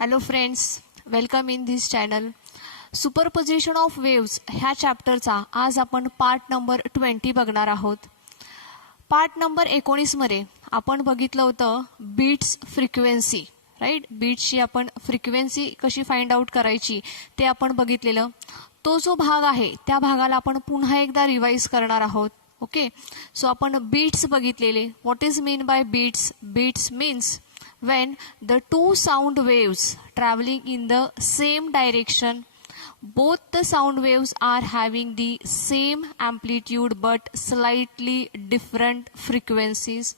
Hello friends, welcome in this channel. Superposition of waves ह्या चॅप्टरचा आज आपण पार्ट नंबर 20 बघणार आहोत. पार्ट नंबर 19 मध्ये आपण बघितलं होतं बीट्स फ्रिक्वेन्सी, राईट. बीट्सची आपण फ्रिक्वेन्सी कशी फाइंड आउट करायची ते आपण बघितलेलं. तो जो भाग आहे त्या भागाला आपण पुन्हा एकदा रिवाइज करणार आहोत. ओके, सो आपण बीट्स बघितलेले. What is mean by beats? Beats means when the two sound waves traveling in the same direction, both the sound waves are having the same amplitude but slightly different frequencies.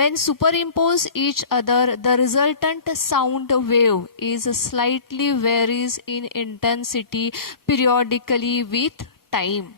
When superimpose each other, the resultant sound wave is slightly varies in intensity periodically with time.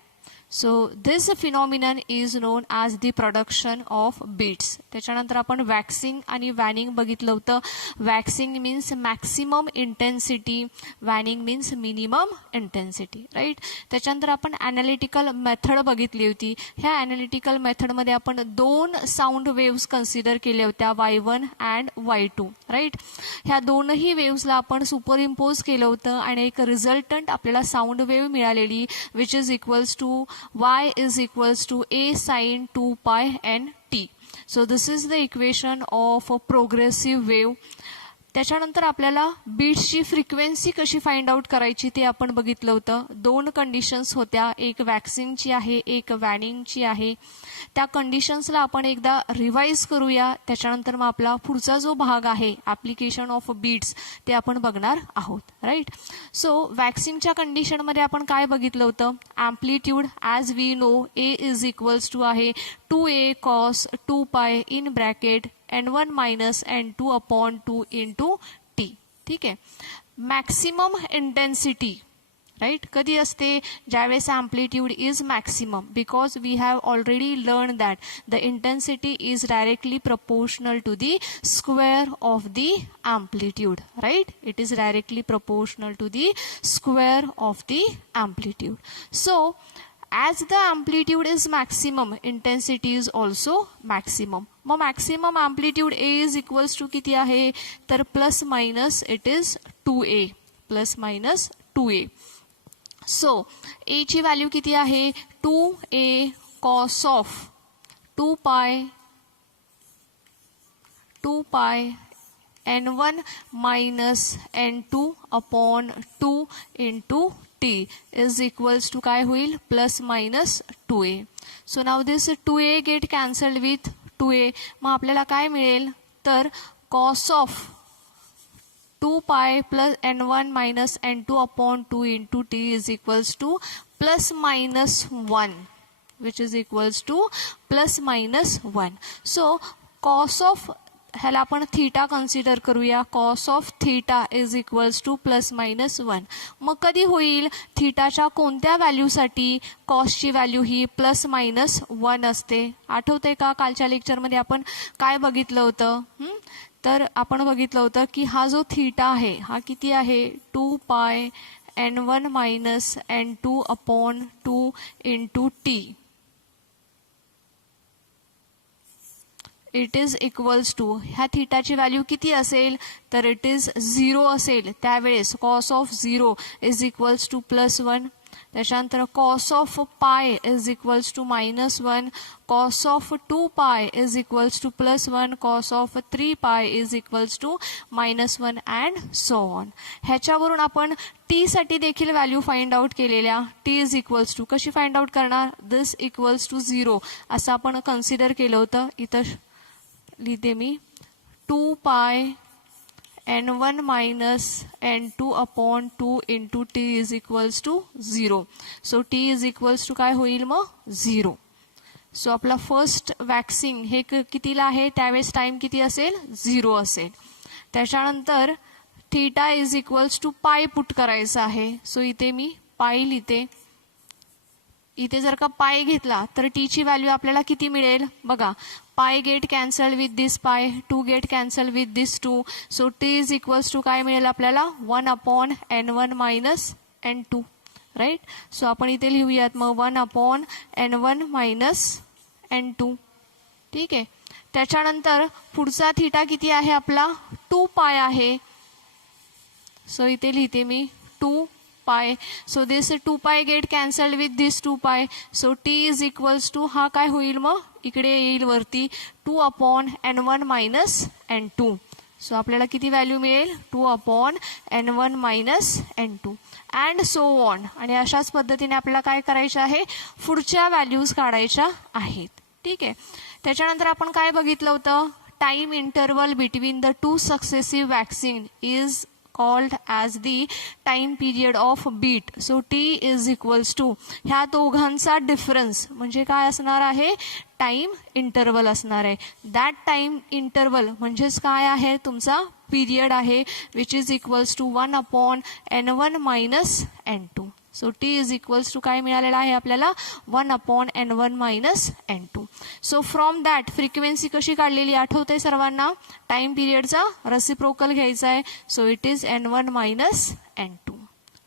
So this phenomenon is known as the production of beats. त्याच्यानंतर आपण waxing आणि waning बघितलं होतं. Waxing means maximum intensity, waning means minimum intensity, right. त्याच्यानंतर आपण analytical method बघितली होती. ह्या ॲनालिटिकल मेथडमध्ये आपण दोन साऊंड वेव्स कन्सिडर केल्या होत्या, Y1 अँड Y2, राईट. ह्या दोनही वेव्सला आपण सुपरइम्पोज केलं होतं आणि एक रिझल्टंट आपल्याला साऊंड वेव्ह मिळालेली, which is equals to y is equals to a sin 2 pi n t. So this is the equation of a progressive wave. त्याच्यानंतर आपल्याला बीट्सची फ्रिक्वेन्सी कशी फाइंड आउट करायची ते आपण बघितलं होतं. दोन कंडिशन्स होत्या, एक वॅक्सिंगची आहे, एक वॅनिंगची आहे. त्या कंडिशन्सला आपण एकदा रिवाइज करूया. त्याच्यानंतर मग आपला पुढचा जो भाग आहे ॲप्लिकेशन ऑफ बीट्स ते आपण बघणार आहोत, राईट. सो वॅक्सिंगच्या कंडिशनमध्ये आपण काय बघितलं होतं? Amplitude as we know A is equals to आहे 2a cos 2 pi इन bracket n1 minus n2 upon 2 into t. ठीक आहे. मॅक्सिमम इंटेन्सिटी, राईट, कधी असते? ज्यावेळेस amplitude is maximum, because we have already learn that the intensity is directly proportional to the square of the amplitude, right. It is directly proportional to the square of the amplitude. So as the amplitude is maximum, intensity is also maximum. मग maximum amplitude A is equals to किती आहे? तर plus minus it is 2a, plus minus 2a. So A ची value किती आहे? 2a cos of 2 pi n1 minus n2 upon 2 into t is equals to काय होईल? Plus minus 2a. So now this 2a get cancelled with 2a. मग आपल्याला काय मिळेल? तर cos of 2 pi plus n1 minus n2 upon 2 into t is equals to plus minus 1, which is equals to plus minus 1. So cos of ह्याला आपण theta consider करूया. Cos of theta is equals to plus minus 1. मग कधी होईल? थीटाच्या कोणत्या व्हॅल्यूसाठी कॉसची व्हॅल्यू ही प्लस मायनस 1 असते? आठवते का कालच्या लेक्चरमध्ये आपण काय बघितलं होतं? तर आपण बघितलं होतं की हा जो थीटा आहे हा किती आहे? 2 pi n1 minus n2 upon 2 into t. It is equals to, ह्या थीटाची व्हॅल्यू किती असेल? तर इट इज 0 असेल. त्यावेळेस cos of 0 is equals to plus 1. त्याच्यानंतर cos of pi is equals to minus 1. Cos of 2 pi is equals to plus 1. Cos of 3 pi is equals to minus 1 and so on. ह्याच्यावरून आपण T साठी देखील value find out केलेल्या. T is equals to कशी find out करणार? This equals to 0 असं आपण consider केलं होतं. इथं लिहिते मी 2 pi n1 minus n2 upon 2 into t is equals to 0. So t is equals to काय होईल मग? 0. सो आपला फर्स्ट वॅक्सिंग हे कितीला आहे? त्यावेळेस टाइम किती असेल? 0 असेल. त्याच्यानंतर थीटा इज इक्वल्स टू पाय पुट करायचं आहे. सो इथे मी पाय लिहिते. इथे जर का पाय घेतला तर टी ची व्हॅल्यू आपल्याला किती मिळेल? बघा, पाय gate cancel with this pi, 2 get cancel with this 2. So T is equals to काय मिळेल आपल्याला? 1 upon n1 minus n2, right. So आपण इथे लिहूयात मग 1 अपॉन n1 मायनस n2. ठीक आहे. त्याच्यानंतर पुढचा थीटा किती आहे आपला? 2 पाय आहे. सो इथे लिहिते मी 2 पाय. सो दिस 2 पाय get cancelled with this 2 pi. So T is equals to हा काय होईल मग इकडे येईल वरती 2 upon n1 minus n2. So आपल्याला किती व्हॅल्यू मिळेल 2 upon n1 minus n2 and so on. आणि अशाच पद्धतीने आपल्याला काय करायचं आहे पुढच्या व्हॅल्यूज काढायच्या आहेत. ठीक आहे. त्याच्यानंतर आपण काय बघितलं होतं time interval between the 2 successive vaccine is called as the time period of beat. So t is equals to ह्या दोघांचा डिफरन्स म्हणजे काय असणार आहे टाइम इंटरवल असणार आहे. दॅट टाइम इंटरवल म्हणजेच काय आहे तुमचा पिरियड आहे which is equals to 1 upon n1 minus n2. So T is equals to काय मिळालेला आहे आपल्याला 1 upon n1 minus n2. So from that frequency कशी काढलेली आठवते सर्वांना टाइम पिरियडचा रेसिप्रोकल घ्यायचा आहे. So it is n1 minus n2.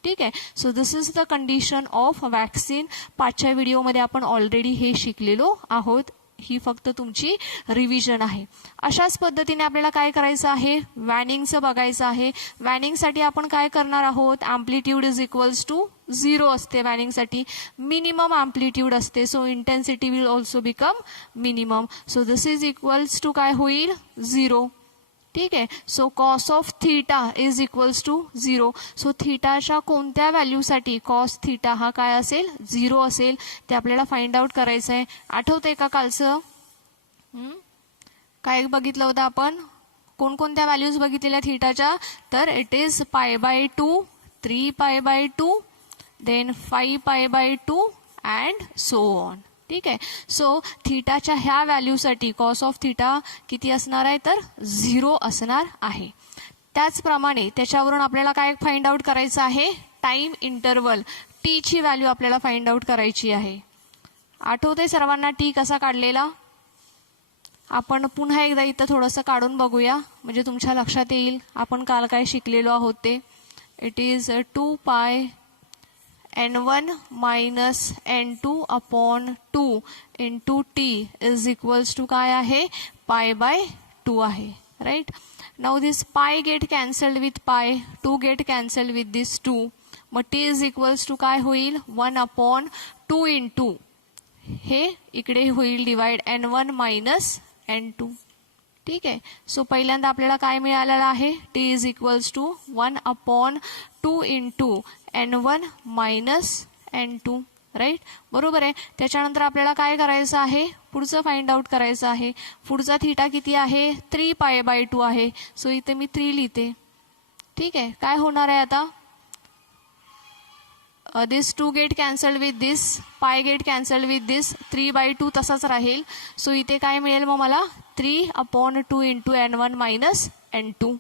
ठीक आहे. So this is the condition of vaccine. 5व्या व्हिडिओमध्ये आपण ऑलरेडी हे शिकलेलो आहोत. ही फक्त तुमची रिव्हिजन आहे. अशाच पद्धतीने आपल्याला काय करायचं आहे वॅनिंगचं बघायचं आहे. वॅनिंगसाठी आपण काय करणार आहोत अँप्लिट्यूड इज इक्वल्स टू 0 असते वॅनिंगसाठी. मिनिमम अँप्लिट्यूड असते. So intensity will also become minimum. So this is equals to काय होईल 0. ठीक आहे. So cos of theta is equals to 0. So थीटाच्या कोणत्या व्हॅल्यूसाठी कॉस थीटा हा काय असेल 0 असेल ते आपल्याला फाइंड आउट करायचं आहे. आठवतंय का कालचं काय बघितलं होतं आपण कोणकोणत्या व्हॅल्यूज बघितलेल्या थीटाच्या तर it is π/2 3 π/2 then 5 π/2 and so on. ठीक आहे. सो थीटाच्या ह्या व्हॅल्यूसाठी कॉस ऑफ थीटा किती असणार आहे तर 0 असणार आहे. त्याचप्रमाणे त्याच्यावरून आपल्याला काय फाइंड आउट करायचं आहे टाइम इंटरवल टी ची व्हॅल्यू आपल्याला फाइंड आउट करायची आहे. आठवते सर्वांना टी कसा काढलेला आपण पुन्हा एकदा इथं थोडंसं काढून बघूया म्हणजे तुमच्या लक्षात येईल आपण काल काय शिकलेलो आहोत ते. It is 2 pi n1 minus n2 upon 2 into T is equals to काय आहे π/2 आहे. Right. Now this pi get cancelled with पाय 2 गेट कॅन्सल्ड विथ दिस 2. मग टी इज इक्वल्स टू काय होईल 1 अपॉन 2 इंटू हे इकडे होईल डिवाइड n1 मायनस n2. ठीक आहे. सो पहिल्यांदा आपल्याला काय मिळालेलं आहे T is equals to 1 upon 2 into n1 minus n2. Right. बरोबर आहे. त्याच्यानंतर आपल्याला काय करायचं आहे पुढचं फाइंड आउट करायचं आहे. पुढचा थीटा किती आहे 3 π/2 आहे. सो इथे मी 3 लिहिते. ठीक आहे. काय होणार आहे आता this 2 get cancelled with this pi get cancelled with दिस 3/2 तसाच राहील. सो इथे काय मिळेल मग मला 3 upon 2 into n1 minus n2.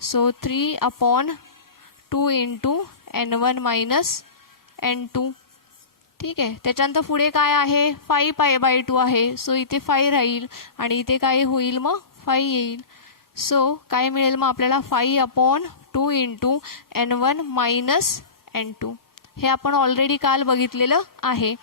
So 3 upon 2 into n1 minus n2. ठीक आहे. त्याच्यानंतर पुढे काय आहे 5 π/2 आहे. सो इथे 5 राहील आणि इथे काय होईल मग 5 येईल. सो काय मिळेल मग आपल्याला 5 upon 2 into n1 minus n2. हे आपण ऑलरेडी काल बघितलेलं आहे.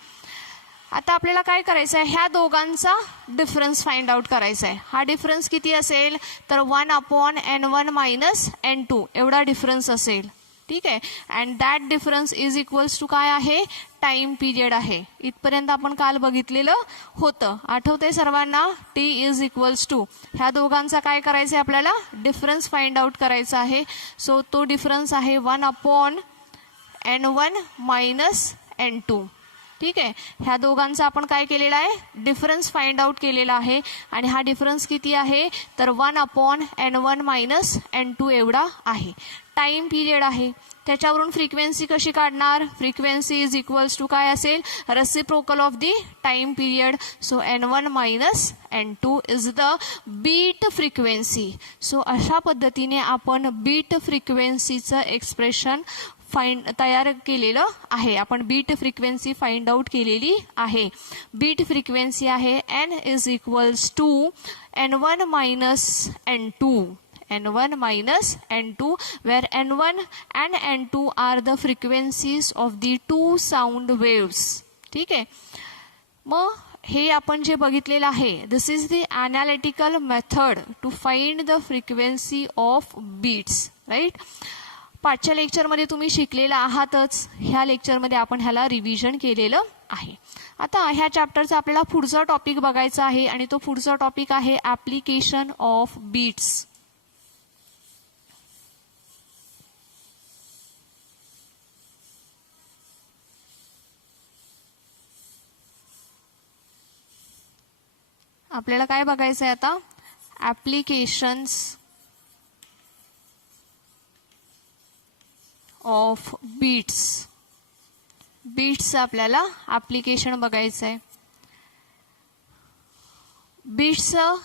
आता आपल्याला काय करायचं आहे ह्या दोघांचा डिफरन्स फाइंड आउट करायचा आहे. हा डिफरन्स किती असेल तर 1 अपॉन n1 मायनस n2 एवढा डिफरन्स असेल. ठीक आहे. And that difference is equals to काय आहे टाइम पिरियड आहे. इथपर्यंत आपण काल बघितलेलं होतं. आठवतंय सर्वांना टी इज इक्वल्स टू ह्या दोघांचा काय करायचं आहे आपल्याला डिफरन्स फाइंड आउट करायचा आहे. सो तो डिफरन्स आहे 1 अपॉन n1 मायनस n2. ठीक आहे. ह्या दोघांचा आपण काय केलेला आहे डिफरन्स फाइंड आउट केलेला आहे आणि हा डिफरन्स किती आहे तर 1 अपॉन n1 मायनस n2 एवढा आहे. टाइम पिरियड आहे. त्याच्यावरून फ्रिक्वेन्सी कशी काढणार फ्रिक्वेन्सी इज इक्वल्स टू काय असेल reciprocal of the time period. So n1 minus n2 is the beat frequency. So अशा पद्धतीने आपण बीट फ्रिक्वेन्सीचं एक्सप्रेशन तयार केलेलं आहे. आपण बीट फ्रिक्वेन्सी फाइंड आउट केलेली आहे. बीट फ्रिक्वेन्सी आहे n is equals to n1 minus n2. n1 minus n2 where n1 and n2 are the frequencies of the two sound waves. ठीक आहे. मग हे आपण जे बघितलेलं आहे this is the analytical method to find the frequency of beats. Right. पाठच्या लेक्चरमध्ये तुम्ही शिकलेला आहातच, ह्या लेक्चरमध्ये आपण ह्याला रिव्हिजन केलेलं आहे. आता ह्या चॅप्टरचा आपल्याला पुढचा टॉपिक बघायचा आहे आणि तो पुढचा टॉपिक आहे ऍप्लिकेशन ऑफ बीट्स. आपल्याला काय बघायचं आहे आता, ऍप्लिकेशन्स ऑफ बीट्स. बीट्सचं आपल्याला ऍप्लिकेशन बघायचं आहे. बीट्सचं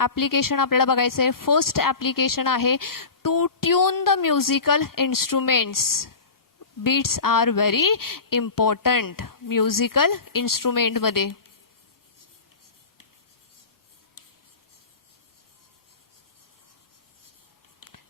ऍप्लिकेशन आपल्याला बघायचं आहे. फर्स्ट ऍप्लिकेशन आहे to tune the musical instruments. Beats are very important musical इन्स्ट्रुमेंटमध्ये.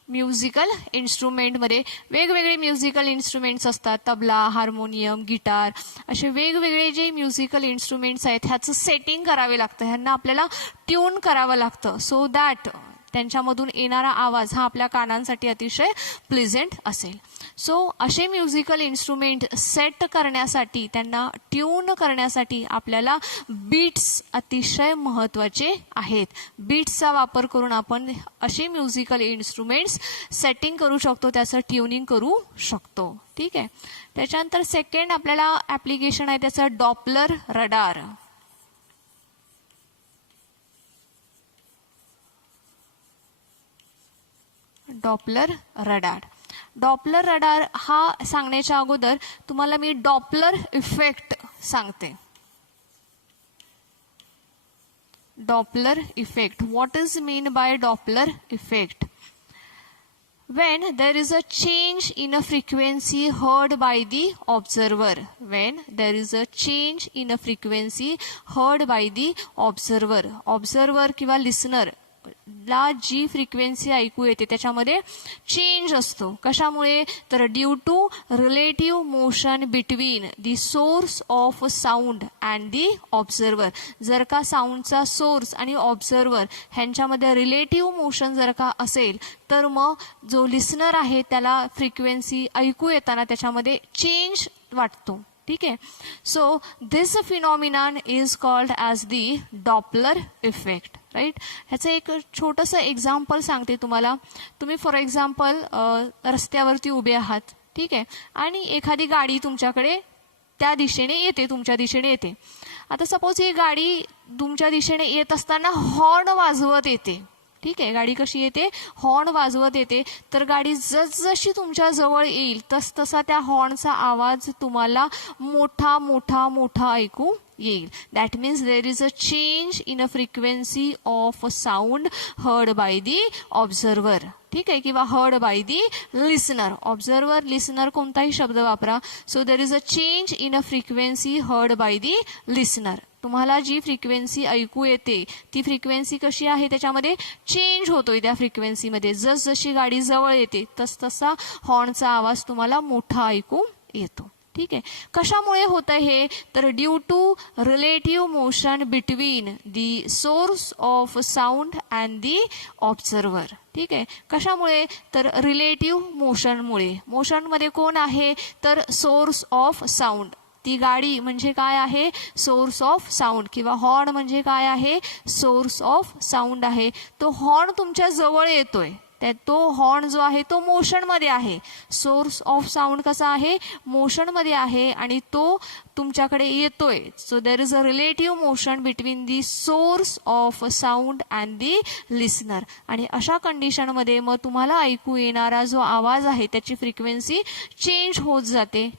म्युझिकल इन्स्ट्रुमेंटमध्ये वेगवेगळे म्युझिकल इन्स्ट्रुमेंट्स असतात. तबला, हार्मोनियम, गिटार, असे वेगवेगळे जे म्युझिकल इन्स्ट्रुमेंट्स आहेत ह्याचं सेटिंग करावे लागतं, ह्यांना आपल्याला ट्यून करावं लागतं, सो दॅट त्यांच्यामधून येणारा आवाज हा आपल्या कानांसाठी अतिशय प्लेझेंट असेल. सो असे म्युझिकल इन्स्ट्रुमेंट सेट करण्यासाठी, त्यांना ट्यून करण्यासाठी आपल्याला बीट्स अतिशय महत्त्वाचे आहेत. बीट्सचा वापर करून आपण असे म्युझिकल इन्स्ट्रुमेंट्स सेटिंग करू शकतो, त्याचं ट्यूनिंग करू शकतो. ठीक आहे. त्याच्यानंतर सेकंड आपल्याला ऍप्लिकेशन आहे त्याचं Doppler radar. Doppler radar. Doppler radar हा सांगण्याच्या अगोदर तुम्हाला मी डॉपलर इफेक्ट सांगते. Doppler effect, what is mean bye Doppler effect? When there is a change in a frequency heard by the observer. When there is a change in a frequency heard by the observer. Observer किंवा listener ला जी frequency ऐकू येते त्याच्यामध्ये change असतो. कशामुळे? तर due to relative motion between the source of sound and the observer. जर का साऊंडचा सोर्स आणि ऑब्झर्वर ह्यांच्यामध्ये रिलेटिव्ह मोशन जर का असेल तर मग जो लिसनर आहे त्याला फ्रिक्वेन्सी ऐकू येताना त्याच्यामध्ये चेंज वाटतो. ठीक आहे. So this phenomenon is called as the Doppler effect. Right. ह्याचं एक छोटंसं एक्झाम्पल सांगते तुम्हाला. तुम्ही फॉर एक्झाम्पल रस्त्यावरती उभे आहात. ठीक आहे. आणि एखादी गाडी तुमच्याकडे त्या दिशेने येते, तुमच्या दिशेने येते. आता सपोज ही गाडी तुमच्या दिशेने येत असताना हॉर्न वाजवत येते. ठीक आहे. गाडी कशी येते? हॉर्न वाजवत येते. तर गाडी जसजशी तुमच्या जवळ येईल तसतसा त्या हॉर्नचा आवाज तुम्हाला मोठा मोठा मोठा ऐकू येईल. That means there is a change in a frequency of sound heard by the observer. ठीक आहे. किंवा heard by the listener. Observer, listener कोणताही शब्द वापरा. So there is a change in a frequency heard by the listener. तुम्हाला जी frequency ऐकू येते ती फ्रिक्वेन्सी कशी आहे, त्याच्यामध्ये चेंज होतोय. त्या फ्रिक्वेन्सीमध्ये जसजशी गाडी जवळ येते तसतसा हॉर्नचा आवाज तुम्हाला मोठा ऐकू येतो. ठीक आहे. कशामुळे होतं हे? तर due to relative motion between the source of sound and the observer. ठीक आहे. कशामुळे? तर रिलेटिव्ह मोशनमुळे. मोशनमध्ये कोण आहे? तर सोर्स ऑफ साऊंड. ती गाडी म्हणजे काय आहे? Source of sound. किंवा हॉर्न म्हणजे काय आहे? सोर्स ऑफ साऊंड आहे. तो हॉर्न तुमच्या जवळ येतोय, तो हॉर्न जो आहे तो मोशनमध्ये आहे. सोर्स ऑफ साऊंड कसा आहे? मोशनमध्ये आहे आणि तो तुमच्याकडे येतोय. So there is a relative motion between the source of sound and the listener. आणि अशा कंडिशनमध्ये मग तुम्हाला ऐकू येणारा जो आवाज आहे त्याची फ्रिक्वेन्सी चेंज होत जाते.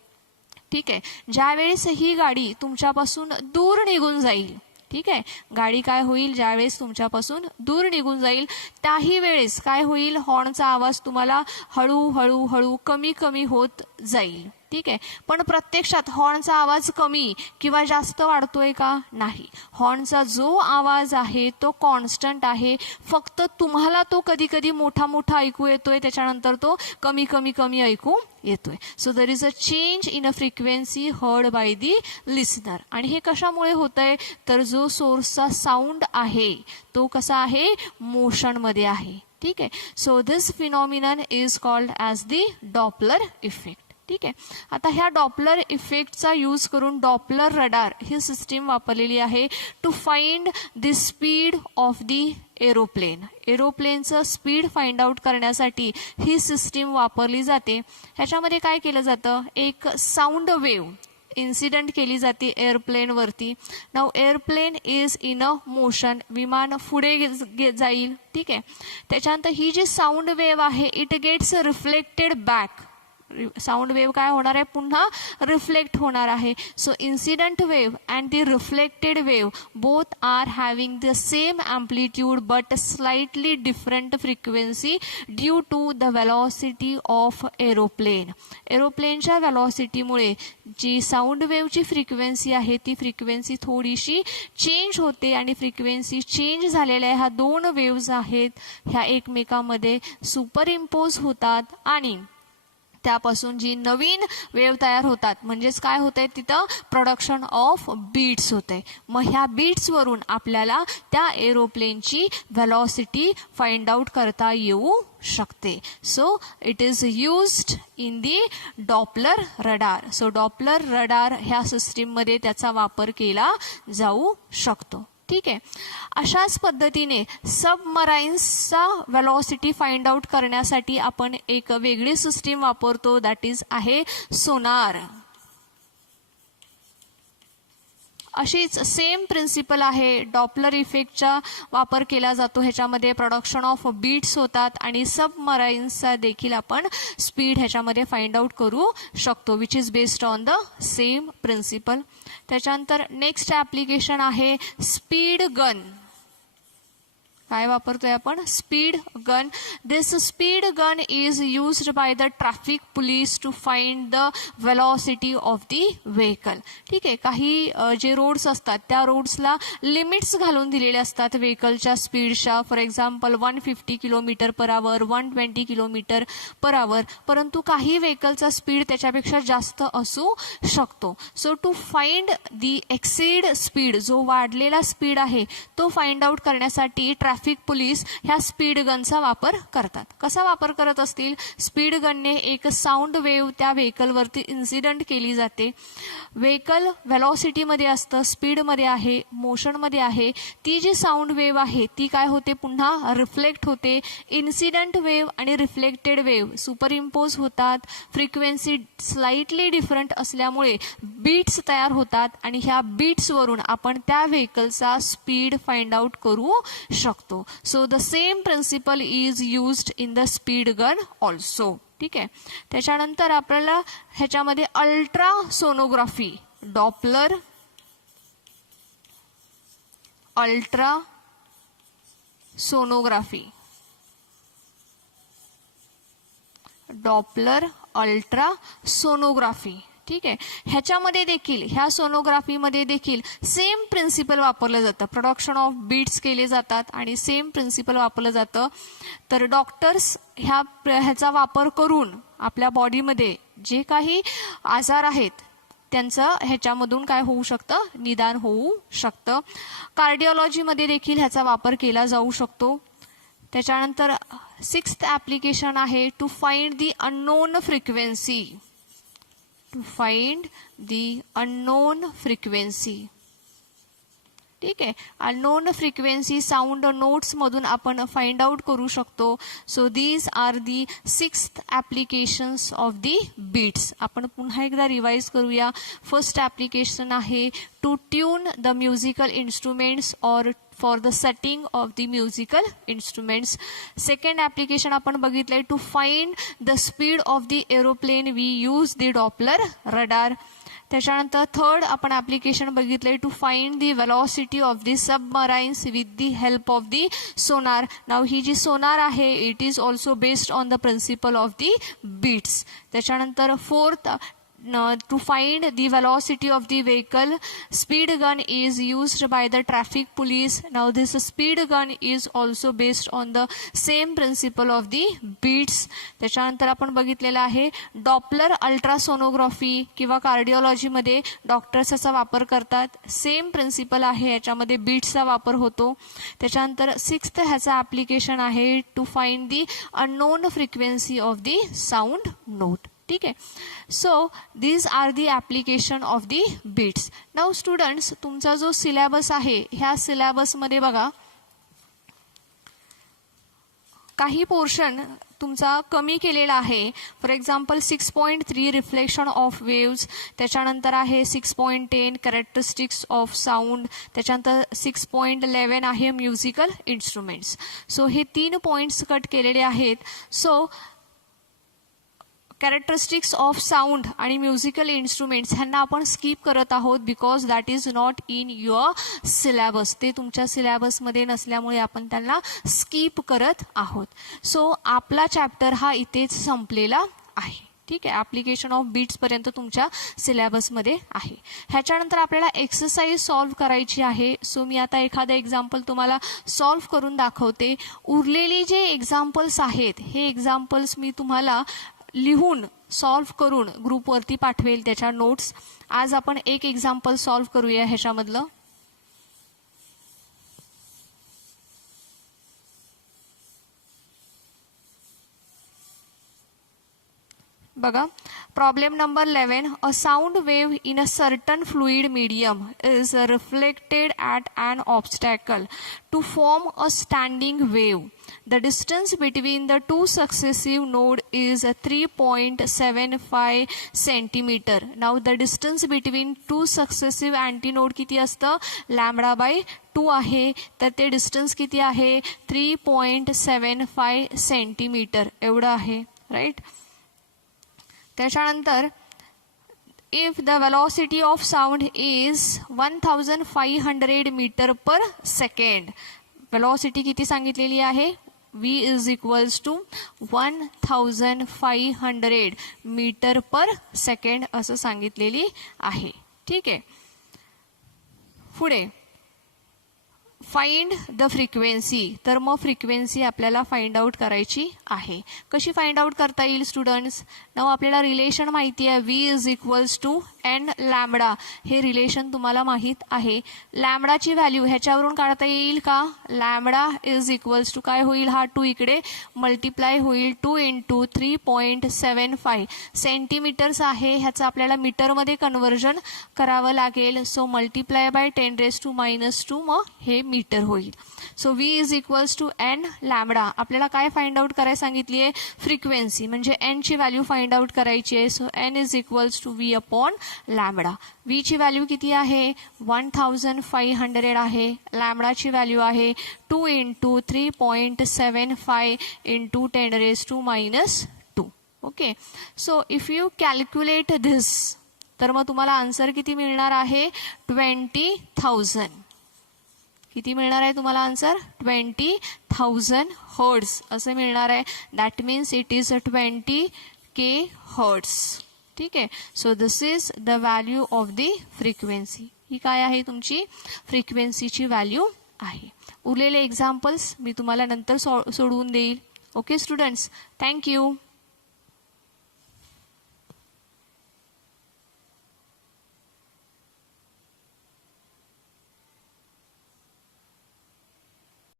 ठीक आहे. ज्यावेळेस ही गाडी तुमच्यापासून दूर निघून जाईल, ठीक आहे, गाडी काय होईल? ज्यावेळेस तुमच्यापासून दूर निघून जाईल त्याही वेळेस काय होईल? हॉर्नचा आवाज तुम्हाला हळूहळू हळू कमी कमी होत जाईल. ठीक आहे. पण प्रत्यक्षात हॉर्नचा आवाज कमी किंवा जास्त वाढतोय का? नाही. हॉर्नचा जो आवाज आहे तो कॉन्स्टंट आहे. फक्त तुम्हाला तो कधी कधी मोठा मोठा ऐकू येतोय, त्याच्यानंतर तो कमी कमी कमी ऐकू येतोय. So there is a change in a frequency heard by the listener. आणि हे कशामुळे होतंय? तर जो सोर्सचा साऊंड आहे तो कसा आहे? मोशनमध्ये आहे. ठीक आहे. So this phenomenon is called as the Doppler effect. ठीक आहे. आता ह्या डॉपलर इफेक्टचा यूज करून डॉपलर रडार ही सिस्टीम वापरलेली आहे to find the speed of the aeroplane. एरोप्लेनचं स्पीड फाइंड आउट करण्यासाठी ही सिस्टीम वापरली जाते. ह्याच्यामध्ये काय केलं जातं, एक साऊंड वेव्ह इन्सिडेंट केली जाते एअरप्लेनवरती. Now airplane is in a motion, विमान पुढे जाईल. ठीक आहे. त्याच्यानंतर ही जी साऊंड वेव्ह आहे it gets reflected back. Sound wave काय होणार आहे, पुन्हा रिफ्लेक्ट होणार आहे. So incident wave and the reflected wave both are having the same amplitude but slightly different frequency due to the velocity of aeroplane. एरोप्लेनच्या वेलॉसिटीमुळे जी साऊंड वेव्हची फ्रिक्वेन्सी आहे ती फ्रिक्वेन्सी थोडीशी चेंज होते आणि फ्रिक्वेन्सी चेंज झालेल्या ह्या दोन वेव्ज आहेत ह्या एकमेकांमध्ये सुपर इम्पोज होतात आणि त्यापासून जी नवीन वेव्ह तयार होतात म्हणजेच काय होतंय तिथं प्रोडक्शन ऑफ बीट्स होते. मग ह्या बीट्सवरून आपल्याला त्या एरोप्लेनची व्हेलॉसिटी फाइंड आउट करता येऊ शकते. So it is used in the Doppler radar. So Doppler radar ह्या सिस्टीममध्ये त्याचा वापर केला जाऊ शकतो. ठीक आहे. अशाच पद्धतीने सबमराईन्सचा वेलॉसिटी फाइंड आउट करण्यासाठी आपण एक वेगळी सिस्टीम वापरतो दॅट इज आहे सोनार. अशीच सेम प्रिन्सिपल आहे. डॉपलर इफेक्टचा वापर केला जातो. ह्याच्यामध्ये प्रोडक्शन ऑफ बीट्स होतात आणि सबमराईन्सचा देखील आपण स्पीड ह्याच्यामध्ये फाइंड आउट करू शकतो which is based on the same principle. त्याच्यानंतर नेक्स्ट ॲप्लिकेशन आहे स्पीड गन. काय वापरतोय आपण, speed gun. This speed gun is used by the traffic police to find the velocity of the vehicle. ठीक आहे. काही जे रोड्स असतात त्या रोड्सला लिमिट्स घालून दिलेले असतात व्हेकलच्या स्पीडच्या. For example 150 kilometre per hour, 120 kilometre per hour. परंतु काही व्हेकलचा स्पीड त्याच्यापेक्षा जास्त असू शकतो. So to find the exceed speed, जो वाढलेला स्पीड आहे तो फाइंड आउट करण्यासाठी ट्रॅफिक पोलीस ह्या स्पीड गनचा वापर करतात. कसा वापर करत असतील, स्पीड गनने एक साऊंड वेव्ह त्या व्हेकलवरती इन्सिडेंट केली जाते. व्हेकल व्हेलॉसिटीमध्ये असतं, स्पीडमध्ये आहे, मोशनमध्ये आहे. ती जी साऊंड वेव्ह आहे ती काय होते, पुन्हा रिफ्लेक्ट होते. इन्सिडेंट वेव्ह आणि रिफ्लेक्टेड वेव्ह सुपर इम्पोज होतात. फ्रिक्वेन्सी स्लाइटली डिफरंट असल्यामुळे बीट्स तयार होतात आणि ह्या बीट्सवरून आपण त्या व्हेकलचा स्पीड फाइंड आउट करू शकतो. So the same principle is used in the speed gun also. ठीक आहे. त्याच्यानंतर आपल्याला ह्याच्यामध्ये ultrasonography, Doppler ultrasonography, Doppler ultrasonography. ठीक आहे. ह्याच्यामध्ये देखील, ह्या सोनोग्राफीमध्ये देखील सेम प्रिन्सिपल वापरलं जातं. प्रोडक्शन ऑफ बीट्स केले जातात आणि सेम प्रिन्सिपल वापरलं जातं. तर डॉक्टर्स ह्याचा वापर करून आपल्या बॉडीमध्ये जे काही आजार आहेत त्यांचं ह्याच्यामधून काय होऊ शकतं, निदान होऊ शकतं. कार्डिओलॉजीमध्ये देखील ह्याचा वापर केला जाऊ शकतो. त्याच्यानंतर 6th ॲप्लिकेशन आहे to find the unknown frequency. To find the unknown frequency. ठीक आहे. अननोन फ्रिक्वेन्सी साऊंड नोट्स मधून आपण फाइंड आउट करू शकतो. So these are the 6th applications of the beats. आपण पुन्हा एकदा रिवाइज करूया. फर्स्ट ॲप्लिकेशन आहे to tune the musical instruments or for the setting of the musical instruments. Second application आपण बघितलंय to find the speed of the aeroplane we use the Doppler radar. त्याच्यानंतर third आपण application बघितलंय to find the velocity of the submarines with the help of the sonar. Now he G sonar आहे it is also based on the principle of the beats. त्याच्यानंतर fourth to find the velocity of the vehicle, speed gun is used by the traffic police. Now this speed gun is also based on the same principle of the beats. त्याच्यानंतर आपण बघितलेलं आहे Doppler ultrasonography किंवा कार्डिओलॉजीमध्ये doctors याचा वापर करतात. Same principal आहे, याच्यामध्ये बीट्सचा वापर होतो. त्याच्यानंतर सिक्स्थ ह्याचा ॲप्लिकेशन आहे to find the unknown frequency of the sound note. ठीक आहे. So these are the application of the beats. Now students, तुमचा जो सिलेबस आहे ह्या सिलेबसमध्ये बघा काही पोर्शन तुमचा कमी केलेला आहे. For example 6.3 reflection of waves, त्याच्यानंतर आहे 6.10 कॅरेक्टरिस्टिक्स ऑफ साऊंड, त्याच्यानंतर 6.11 आहे म्युझिकल इन्स्ट्रुमेंट्स. सो हे 3 पॉईंट्स कट केलेले आहेत. सो कॅरेक्टरिस्टिक्स ऑफ साऊंड आणि म्युझिकल इन्स्ट्रुमेंट्स ह्यांना आपण स्किप करत आहोत because that is not in your syllabus. ते तुमच्या सिलेबसमध्ये नसल्यामुळे आपण त्यांना स्किप करत आहोत. सो आपला चॅप्टर हा इथेच संपलेला आहे. ठीक आहे. ॲप्लिकेशन ऑफ बीट्सपर्यंत तुमच्या सिलेबसमध्ये आहे. ह्याच्यानंतर आपल्याला एक्सरसाइज सॉल्व्ह करायची आहे. सो मी आता एखादं एक्झाम्पल तुम्हाला सॉल्व्ह करून दाखवते. उरलेले जे एक्झाम्पल्स आहेत हे एक्झाम्पल्स मी तुम्हाला लिहून सॉल्व्ह करून ग्रुपवरती पाठवेल त्याच्या नोट्स. आज आपण एक एक्झाम्पल सॉल्व्ह करूया ह्याच्यामधलं. बघा, problem number 11. A sound wave in a certain fluid medium is reflected at an obstacle to form a standing wave. The distance between the two successive node is 3.75 centimeter. Now the distance between two successive antinode किती असतं? Lambda by 2 आहे. तर ते distance किती आहे? 3.75 centimetre एवढं आहे. Right. त्याच्यानंतर if the velocity of sound is 1500 meter per second. वेलॉसिटी किती सांगितलेली आहे? v is equals to 1500 metre per second असं सांगितलेली आहे. ठीक आहे. पुढे फाइंड द फ्रिक्वेन्सी. तर मग फ्रिक्वेन्सी आपल्याला फाइंड आउट करायची आहे. कशी फाइंड आउट करता येईल स्टुडंट्स? नाव आपल्याला रिलेशन माहिती आहे. v is equals to n lambda. हे रिलेशन तुम्हाला माहीत आहे. लॅम्बडाची व्हॅल्यू ह्याच्यावरून काढता येईल का? लॅम्बडा इज इक्वल्स टू काय होईल? हा 2 इकडे मल्टिप्लाय होईल. 2 × 3.75 सेंटीमीटर्स आहे. ह्याचं आपल्याला मीटरमध्ये कन्व्हर्जन करावं लागेल. सो मल्टिप्लाय बाय 10⁻², मग हे मीटर होईल. So v is equals to n lambda. आपल्याला काय फाइंड आउट करायला सांगितली आहे? फ्रिक्वेन्सी, म्हणजे एन ची व्हॅल्यू फाइंड आउट करायची आहे. So n is equals to v upon lambda. v ची व्हॅल्यू किती आहे? 1500 आहे. लॅम्बडाची व्हॅल्यू आहे 2 × 3.75 × 10⁻². Okay. So if you calculate this तर मग तुम्हाला आन्सर किती मिळणार आहे? 20,000. किती मिळणार आहे तुम्हाला आन्सर? 20,000 हर्ट्ज असं मिळणार आहे. That means it is 20K hertz. ठीक आहे. So this is the value of the frequency. ही काय आहे? तुमची फ्रिक्वेन्सीची व्हॅल्यू आहे. उरलेले एक्झाम्पल्स मी तुम्हाला नंतर सोडवून देईल. Okay students, thank you.